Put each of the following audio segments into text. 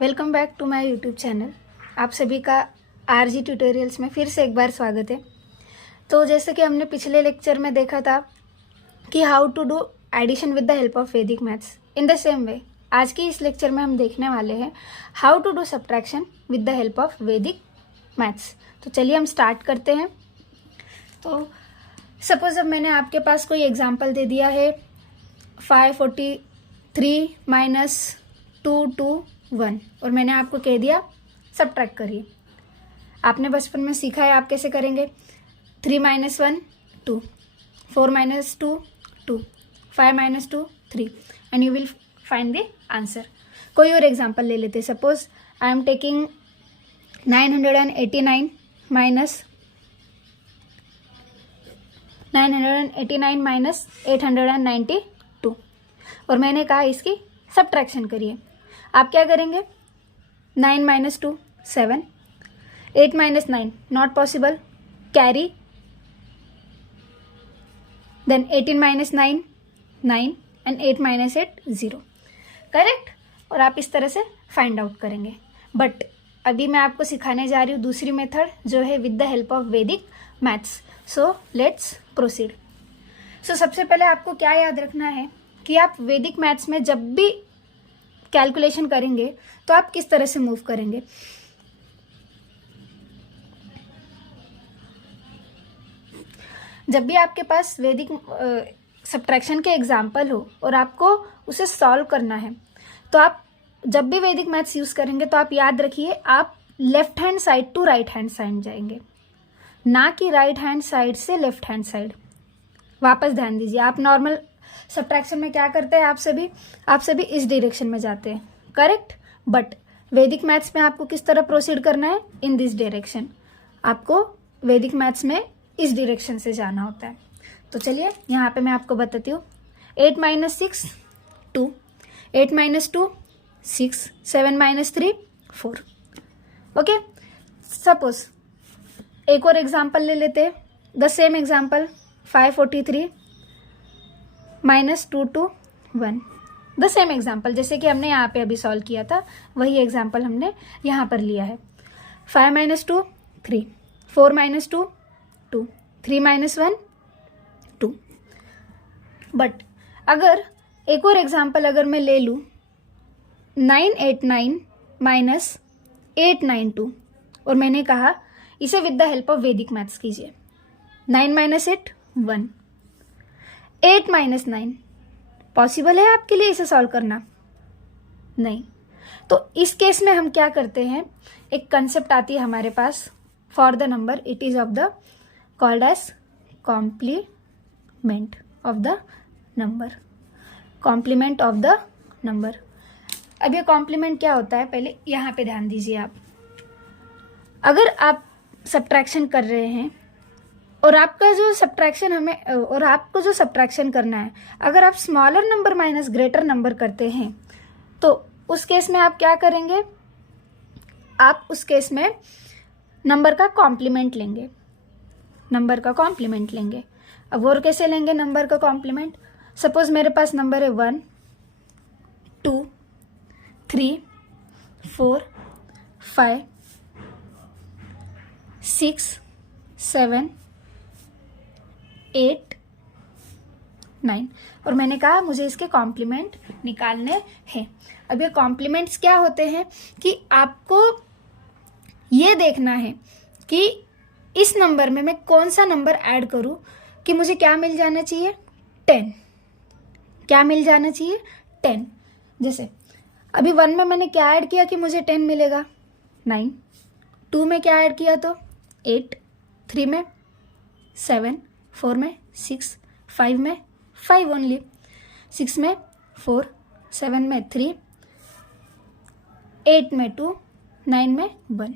Welcome back to my YouTube channel. आप सभी का आरजी ट्यूटोरियल्स में फिर से एक बार स्वागत है। तो जैसे कि हमने पिछले लेक्चर में देखा था कि how to do addition with the help of Vedic maths, in the same way आज की इस लेक्चर में हम देखने वाले हैं how to do subtraction with the help of Vedic maths. तो चलिए हम स्टार्ट करते हैं। तो सपोज अब मैंने आपके पास कोई एग्जाम्पल दे दिया है 543 माइनस 221 और मैंने आपको कह दिया सब्ट्रैक्ट करिए। आपने बचपन में सीखा है आप कैसे करेंगे। 3 minus 1 2, 4 minus 2 2, 5 minus 2 3 and you will find the answer. कोई और एग्जाम्पल ले लेते। Suppose I am taking 989 minus 892 और मैंने कहा इसकी सब्ट्रैक्शन करिए। आप क्या करेंगे। 9 minus 2 7, 8 minus 9 not possible, carry, then 18 minus 9 9 and 8 minus 8 0, correct. और आप इस तरह से फाइंड आउट करेंगे। बट अभी मैं आपको सिखाने जा रही हूँ दूसरी मेथड जो है with the help of Vedic maths. So let's proceed. So सबसे पहले आपको क्या याद रखना है कि आप वैदिक मैथ्स में जब भी कैलकुलेशन करेंगे तो आप किस तरह से मूव करेंगे। जब भी आपके पास वैदिक सब्ट्रैक्शन के एग्जाम्पल हो और आपको उसे सॉल्व करना है तो आप जब भी वैदिक मैथ्स यूज करेंगे तो आप याद रखिए आप left hand side to right hand side जाएंगे, ना कि राइट हैंड साइड से लेफ्ट हैंड साइड। वापस ध्यान दीजिए, आप नॉर्मल सब्ट्रैक्शन में क्या करते हैं, आप सभी इस डायरेक्शन में जाते हैं, करेक्ट। बट वैदिक मैथ्स में आपको किस तरह प्रोसीड करना है, इन दिस डायरेक्शन। आपको वैदिक मैथ्स में इस डायरेक्शन से जाना होता है। तो चलिए यहाँ पे मैं आपको बताती हूँ। 8 minus 6 2, 8 minus 2 6, 7 minus 3 4। Okay, suppose एक और एग्जाम्पल ले लेते हैं। The same example 543 minus 221, the same example जैसे कि हमने यहाँ पे अभी सॉल्व किया था वही एग्जाम्पल हमने यहाँ पर लिया है। 5 माइनस 2 3, 4 माइनस 2 2, 3 माइनस 1 2। बट अगर एक और एग्जाम्पल अगर मैं ले लूँ 989 माइनस 892 और मैंने कहा इसे with the help of Vedic maths कीजिए। 9 माइनस 8 1, 8 माइनस 9 पॉसिबल है आपके लिए इसे सॉल्व करना? नहीं। तो इस केस में हम क्या करते हैं, एक कंसेप्ट आती है हमारे पास for the number, it is of the called as complement of the number, complement of the number. अब ये कॉम्प्लीमेंट क्या होता है, पहले यहाँ पे ध्यान दीजिए आप। अगर आप सब्ट्रैक्शन कर रहे हैं और आपका जो आपको जो सब्ट्रैक्शन करना है, अगर आप smaller number minus greater number करते हैं तो उस केस में आप क्या करेंगे, आप उस केस में नंबर का कॉम्प्लीमेंट लेंगे, नंबर का कॉम्प्लीमेंट लेंगे। अब और कैसे लेंगे नंबर का कॉम्प्लीमेंट। सपोज मेरे पास नंबर है 1 2 3 4 5 6 7 8 9 और मैंने कहा मुझे इसके कॉम्प्लीमेंट निकालने हैं। अब ये कॉम्प्लीमेंट्स क्या होते हैं कि आपको ये देखना है कि इस नंबर में मैं कौन सा नंबर ऐड करूं कि मुझे क्या मिल जाना चाहिए, 10। क्या मिल जाना चाहिए, 10। जैसे अभी 1 में मैंने क्या ऐड किया कि मुझे 10 मिलेगा, 9। 2 में क्या ऐड किया तो 8, 3 में 7, 4 में 6, 5 में 5 ओनली, 6 में 4, 7 में 3, 8 में 2, 9 में 1।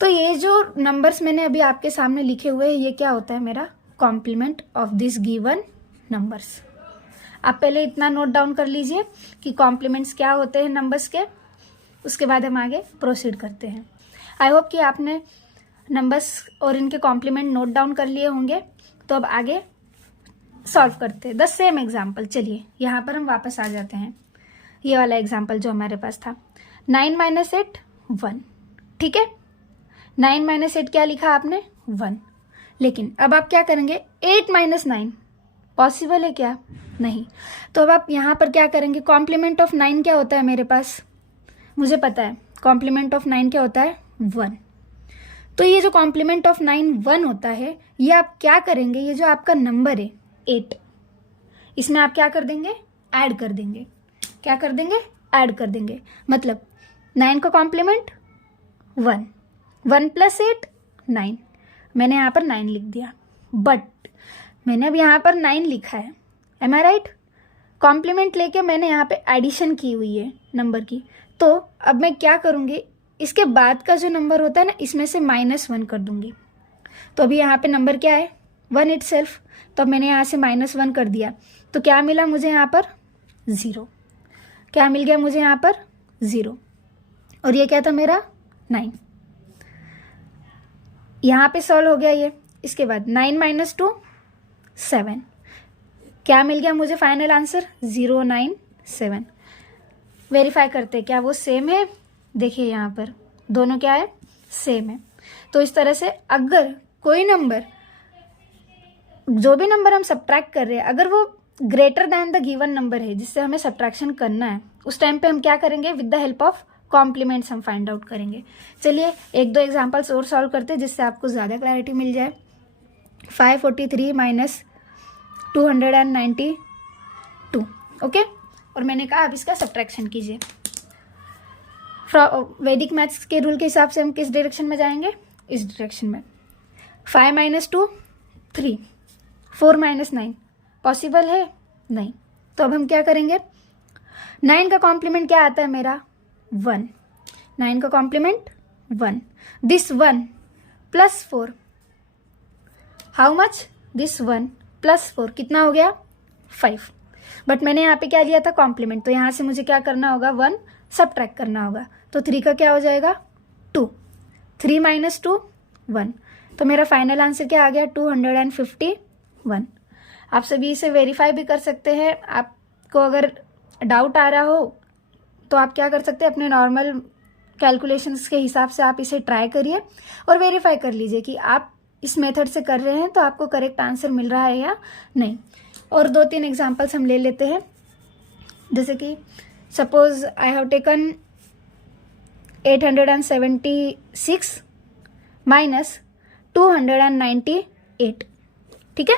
तो ये जो नंबर्स मैंने अभी आपके सामने लिखे हुए हैं ये क्या होता है, मेरा complement of this given numbers. आप पहले इतना नोट डाउन कर लीजिए कि कॉम्प्लीमेंट्स क्या होते हैं नंबर्स के, उसके बाद हम आगे प्रोसीड करते हैं। आई होप कि आपने नंबर्स और इनके कॉम्प्लीमेंट नोट डाउन कर लिए होंगे। तो अब आगे सॉल्व करते हैं द सेम एग्जाम्पल। चलिए यहाँ पर हम वापस आ जाते हैं। ये वाला एग्जाम्पल जो हमारे पास था 9 माइनस 8 1, ठीक है। 9 माइनस 8 क्या लिखा आपने? 1। लेकिन अब आप क्या करेंगे? 8 माइनस 9 पॉसिबल है क्या? नहीं। तो अब आप यहाँ पर क्या करेंगे? कॉम्प्लीमेंट ऑफ 9 क्या होता है मेरे पास? मुझे पता है कॉम्प्लीमेंट ऑफ 9 क्या होता है? 1। तो ये जो कॉम्प्लीमेंट ऑफ 9 1 होता है, ये आप क्या करेंगे? ये जो आपका नंबर है 8, इसमें आप क्या कर देंगे? ऐड कर देंगे। क्या कर देंगे? ऐड कर देंगे। मतलब 9 का कॉम्प्लीमेंट 1, 1 प्लस 8 9। मैंने यहाँ पर 9 लिख दिया, बट मैंने अब यहाँ पर 9 लिखा है, एम आई राइट? कॉम्प्लीमेंट लेके मैंने यहाँ पे एडिशन की हुई है नंबर की। तो अब मैं क्या करूँगी? इसके बाद का जो नंबर होता है ना, इसमें से -1 कर दूंगी। तो अभी यहाँ पे नंबर क्या है? 1 इटसेल्फ। तो अब मैंने यहाँ से -1 कर दिया, तो क्या मिला मुझे यहाँ पर? 0। क्या मिल गया मुझे यहाँ पर? 0। और ये क्या था मेरा? 9। यहाँ पे सॉल्व हो गया ये। इसके बाद 9 माइनस 2 7। क्या मिल गया मुझे फाइनल आंसर? 0 9 7। वेरीफाई करते हैं क्या वो सेम है। देखिए यहाँ पर दोनों क्या है? सेम है। तो इस तरह से अगर कोई नंबर, जो भी नंबर हम सब्ट्रैक्ट कर रहे हैं, अगर वो greater than the given number है जिससे हमें सब्ट्रैक्शन करना है, उस टाइम पे हम क्या करेंगे? With the help of complements हम फाइंड आउट करेंगे। चलिए 1-2 एग्जाम्पल्स और सॉल्व करते हैं जिससे आपको ज़्यादा क्लैरिटी मिल जाए। 543 माइनस 292, ओके। और मैंने कहा अब इसका सब्ट्रैक्शन कीजिए। वैदिक मैथ्स के रूल के हिसाब से हम किस डायरेक्शन में जाएंगे? इस डायरेक्शन में। 5 माइनस 2 3, 4 माइनस 9 पॉसिबल है? नहीं। तो अब हम क्या करेंगे? 9 का कॉम्प्लीमेंट क्या आता है मेरा? 1। 9 का complement 1। This 1 plus 4, how much? This 1 plus 4 कितना हो गया? 5। बट मैंने यहाँ पे क्या लिया था? कॉम्प्लीमेंट। तो यहाँ से मुझे क्या करना होगा? 1 सब्ट्रैक्ट करना होगा। तो 3 का क्या हो जाएगा? 2। 3 माइनस 2 1। तो मेरा फाइनल आंसर क्या आ गया? 251। आप सभी इसे वेरीफाई भी कर सकते हैं। आपको अगर डाउट आ रहा हो तो आप क्या कर सकते हैं? अपने नॉर्मल कैलकुलेशंस के हिसाब से आप इसे ट्राई करिए और वेरीफाई कर लीजिए कि आप इस मेथड से कर रहे हैं तो आपको करेक्ट आंसर मिल रहा है या नहीं। और 2-3 एग्जांपल्स हम ले लेते हैं। जैसे कि suppose I have taken 876 minus 298, ठीक है।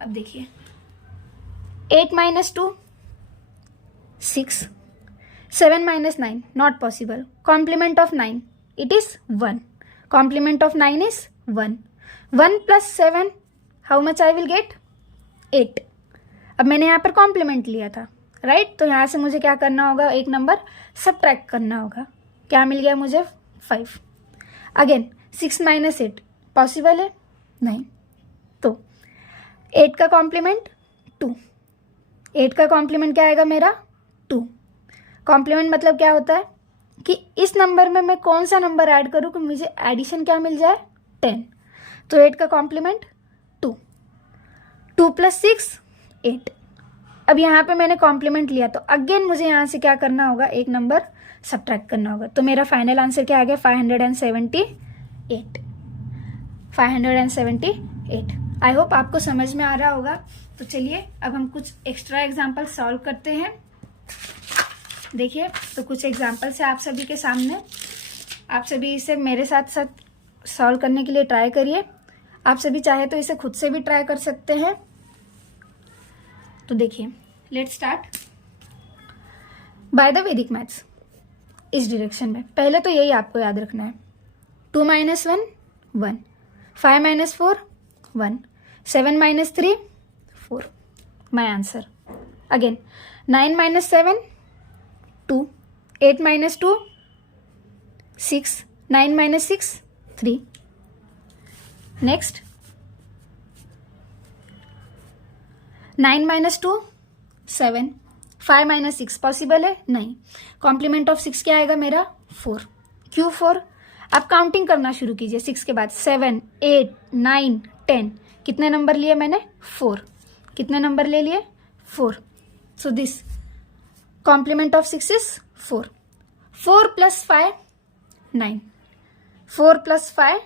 अब देखिए 8 minus 2 6, 7 minus 9 not possible. Complement of 9 it is 1। Complement of 9 is 1। 1 plus 7 how much I will get? 8। अब मैंने यहाँ पर कॉम्प्लीमेंट लिया था, राइट? तो यहाँ से मुझे क्या करना होगा? एक नंबर सब्ट्रैक्ट करना होगा। क्या मिल गया मुझे? 5। अगेन 6 माइनस 8 पॉसिबल है? नहीं। तो 8 का कॉम्प्लीमेंट 2। 8 का कॉम्प्लीमेंट क्या आएगा मेरा? 2। कॉम्प्लीमेंट मतलब क्या होता है कि इस नंबर में मैं कौन सा नंबर ऐड करूँ कि मुझे एडिशन क्या मिल जाए? 10। तो 8 का कॉम्प्लीमेंट 2। 2 प्लस 6 8। अब यहाँ पे मैंने कॉम्प्लीमेंट लिया तो अगेन मुझे यहाँ से क्या करना होगा? एक नंबर सब्ट्रैक्ट करना होगा। तो मेरा फाइनल आंसर क्या आ गया? 578। 578। आई होप आपको समझ में आ रहा होगा। तो चलिए अब हम कुछ एक्स्ट्रा एग्जाम्पल सॉल्व करते हैं। देखिए तो कुछ एग्जाम्पल्स है आप सभी के सामने। आप सभी इसे मेरे साथ साथ सॉल्व करने के लिए ट्राई करिए। आप सभी चाहे तो इसे खुद से भी ट्राई कर सकते हैं। तो देखिए लेट्स स्टार्ट बाय द वैदिक मैथ्स। इस डायरेक्शन में पहले तो यही आपको याद रखना है। 2 minus 1 1, 5 minus 4 1, 7 minus 3 4 my answer. Again 9 minus 7 2, 8 minus 2 6, 9 minus 6 3। Next 9 minus 2 7, 5 minus 6 possible है? नहीं। कॉम्प्लीमेंट ऑफ 6 क्या आएगा मेरा? 4। क्यों 4? आप काउंटिंग करना शुरू कीजिए। 6 के बाद 7 8 9 10 कितने नंबर लिए मैंने? 4। कितने नंबर ले लिए? 4। So this complement of 6 is 4। 4 + 5 9, 4 + 5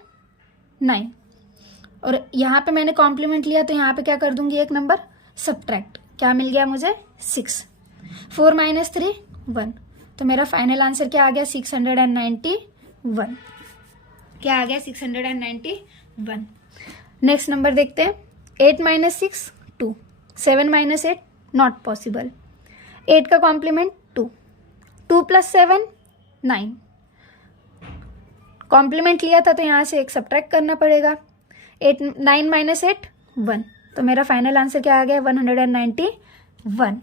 9, और यहाँ पे मैंने कॉम्प्लीमेंट लिया तो यहाँ पे क्या कर दूंगी, एक नंबर सब्ट्रैक्ट, क्या मिल गया मुझे 6, 4 - 3 1, तो मेरा फाइनल आंसर क्या आ गया 691, क्या आ गया 691। नेक्स्ट नंबर देखते हैं, 8 - 6 2, 7 - 8 नॉट पॉसिबल, 8 का कॉम्प्लीमेंट 2, 2 + 7 9, कॉम्प्लीमेंट लिया था तो यहाँ से एक सब्ट्रैक्ट करना पड़ेगा, 9 - 8 1, तो मेरा फाइनल आंसर क्या आ गया 191।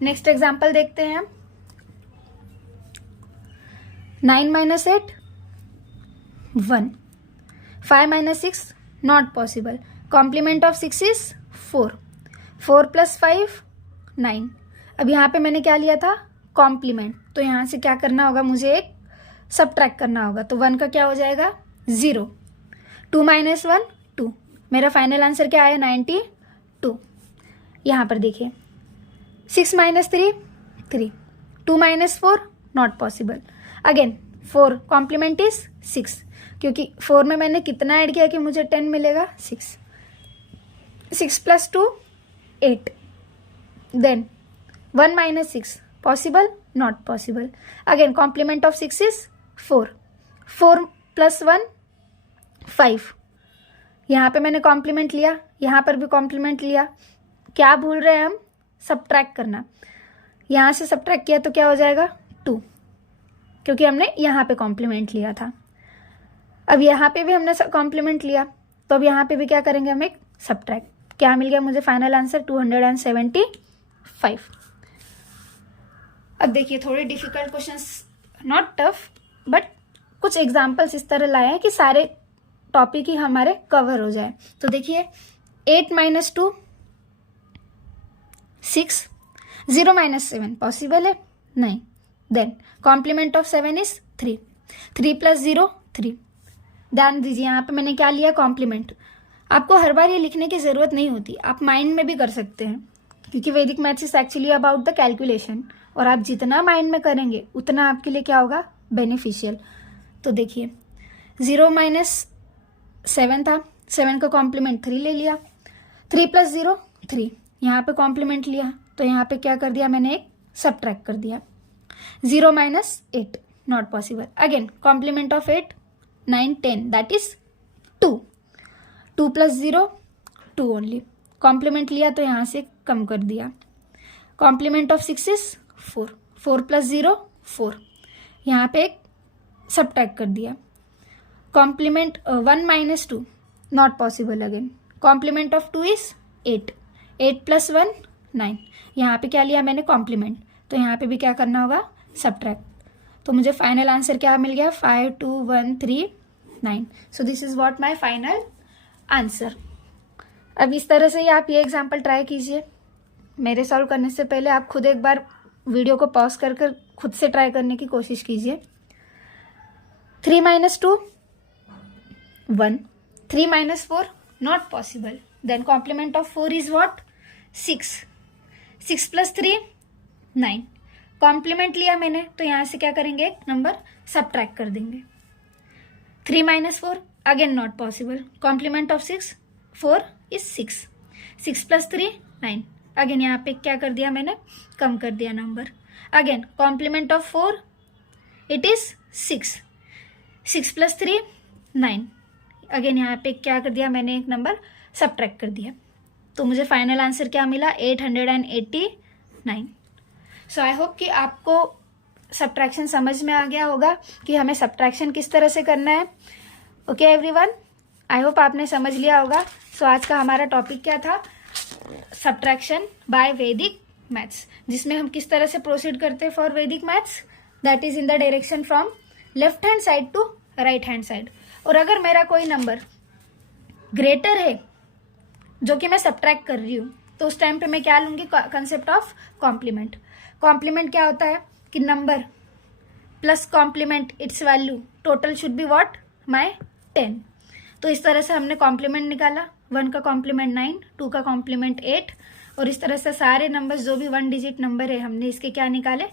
नेक्स्ट एग्जाम्पल देखते हैं हम, 9 - 8 1, 5 - 6 not possible, complement of 6 is 4, 4 + 5 9, अब यहाँ पे मैंने क्या लिया था कॉम्प्लीमेंट, तो यहाँ से क्या करना होगा, मुझे एक सब्ट्रैक्ट करना होगा, तो 1 का क्या हो जाएगा 0, 2 - 1 2, मेरा फाइनल आंसर क्या आया 92। यहाँ पर देखिए 6 - 3 3, 2 - 4 not possible, again 4 complement is 6, क्योंकि 4 में मैंने कितना ऐड किया कि मुझे 10 मिलेगा 6, 6 + 2 8, then 1 - 6 possible not possible, again complement of 6 is 4, 4 + 1 5, यहाँ पे मैंने कॉम्प्लीमेंट लिया, यहाँ पर भी कॉम्प्लीमेंट लिया, क्या भूल रहे हैं हम सब्ट्रैक्ट करना, यहाँ से सब्ट्रैक्ट किया तो क्या हो जाएगा 2, क्योंकि हमने यहाँ पे कॉम्प्लीमेंट लिया था, अब यहाँ पे भी हमने कॉम्प्लीमेंट लिया, तो अब यहाँ पे भी क्या करेंगे हम एक सब्ट्रैक्ट, क्या मिल गया मुझे फाइनल आंसर 275। अब देखिए थोड़े difficult questions, not tough but कुछ एग्जांपल्स इस तरह लाए हैं कि सारे टॉपिक ही हमारे कवर हो जाए। तो देखिए 8 - 2 6, 0 - 7 पॉसिबल है नहीं, देन कॉम्प्लीमेंट ऑफ 7 इज 3, 3 + 0 3, ध्यान दीजिए यहाँ पे मैंने क्या लिया कॉम्प्लीमेंट, आपको हर बार ये लिखने की जरूरत नहीं होती, आप माइंड में भी कर सकते हैं, क्योंकि वैदिक maths is actually about the calculation, और आप जितना माइंड में करेंगे उतना आपके लिए क्या होगा बेनिफिशियल। तो देखिए 0 - 7 था, 7 का कॉम्प्लीमेंट 3 ले लिया, 3 + 0 3, यहाँ पे कॉम्प्लीमेंट लिया तो यहाँ पे क्या कर दिया मैंने एक सब्ट्रैक्ट कर दिया, 0 - 8 not possible, again complement of 8 9 10 that is 2, 2 + 0 2 only, complement लिया तो यहाँ से कम कर दिया, कॉम्प्लीमेंट ऑफ 6 इज 4, 4 + 0 4, यहाँ पे एक सब्ट्रैक्ट कर दिया, complement 1 - 2 not possible, again complement of 2 is 8, 8 + 1 9, यहाँ पे क्या लिया मैंने कॉम्प्लीमेंट, तो यहाँ पे भी क्या करना होगा सब्ट्रैक्ट, तो मुझे फाइनल आंसर क्या मिल गया 5 2 1 3 9, so this is what my final answer. अब इस तरह से ही आप ये एग्जाम्पल ट्राई कीजिए, मेरे सॉल्व करने से पहले आप खुद एक बार वीडियो को पॉज कर कर खुद से ट्राई करने की कोशिश कीजिए। 3 - 2 1, 3 - 4 not possible, then complement of 4 is what 6, 6 + 3 9, complement लिया मैंने तो यहाँ से क्या करेंगे एक नंबर सब्ट्रैक्ट कर देंगे, 3 - 4 again not possible, complement of 6 4 is 6, 6 + 3 9, again यहाँ पे क्या कर दिया मैंने कम कर दिया number, again complement of 4 it is 6, 6 + 3 9, again यहाँ पे क्या कर दिया मैंने एक नंबर सब्ट्रैक्ट कर दिया, तो मुझे फाइनल आंसर क्या मिला 889। सो आई होप कि आपको सब्ट्रैक्शन समझ में आ गया होगा कि हमें सब्ट्रैक्शन किस तरह से करना है। ओके एवरीवन, आई होप आपने समझ लिया होगा। सो आज का हमारा टॉपिक क्या था, सब्ट्रैक्शन बाय वैदिक मैथ्स, जिसमें हम किस तरह से प्रोसीड करते हैं for Vedic maths, that is in the direction from left hand side to right hand side. और अगर मेरा कोई नंबर ग्रेटर है जो कि मैं सब्ट्रैक्ट कर रही हूँ, तो उस टाइम पे मैं क्या लूंगी, कंसेप्ट ऑफ कॉम्प्लीमेंट। कॉम्प्लीमेंट क्या होता है कि number plus complement its value total should be what my 10। तो इस तरह से हमने कॉम्प्लीमेंट निकाला, 1 का कॉम्प्लीमेंट 9, 2 का कॉम्प्लीमेंट 8, और इस तरह से सारे नंबर्स जो भी 1 डिजिट नंबर है हमने इसके क्या निकाले,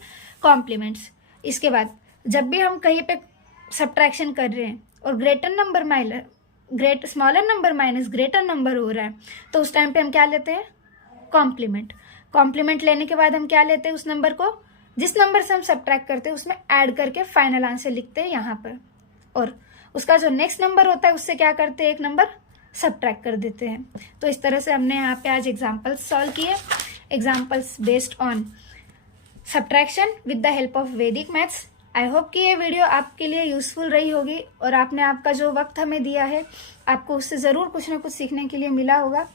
कॉम्प्लीमेंट्स। इसके बाद जब भी हम कहीं पे सब्ट्रैक्शन कर रहे हैं और smaller number minus greater number हो रहा है, तो उस टाइम पे हम क्या लेते हैं, कॉम्प्लीमेंट। कॉम्प्लीमेंट लेने के बाद हम क्या लेते हैं, उस नंबर को जिस नंबर से हम सब्ट्रैक्ट करते हैं उसमें ऐड करके फाइनल आंसर लिखते हैं यहाँ पर, और उसका जो नेक्स्ट नंबर होता है उससे क्या करते हैं, एक नंबर सब्ट्रैक्ट कर देते हैं। तो इस तरह से हमने यहाँ पे आज एग्जाम्पल्स सॉल्व किए, examples based on subtraction with the help of Vedic maths. I hope कि ये वीडियो आपके लिए यूजफुल रही होगी, और आपने आपका जो वक्त हमें दिया है आपको उससे ज़रूर कुछ ना कुछ सीखने के लिए मिला होगा।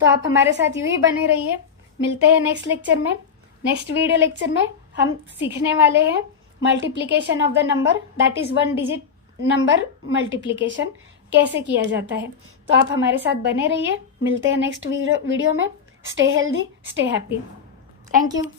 तो आप हमारे साथ यूं ही बने रहिए। मिलते हैं नेक्स्ट लेक्चर में। नेक्स्ट वीडियो लेक्चर में हम सीखने वाले हैं multiplication of the number, that is 1 digit number multiplication कैसे किया जाता है। तो आप हमारे साथ बने रहिए। मिलते हैं नेक्स्ट वीडियो में। Stay healthy, stay happy. Thank you.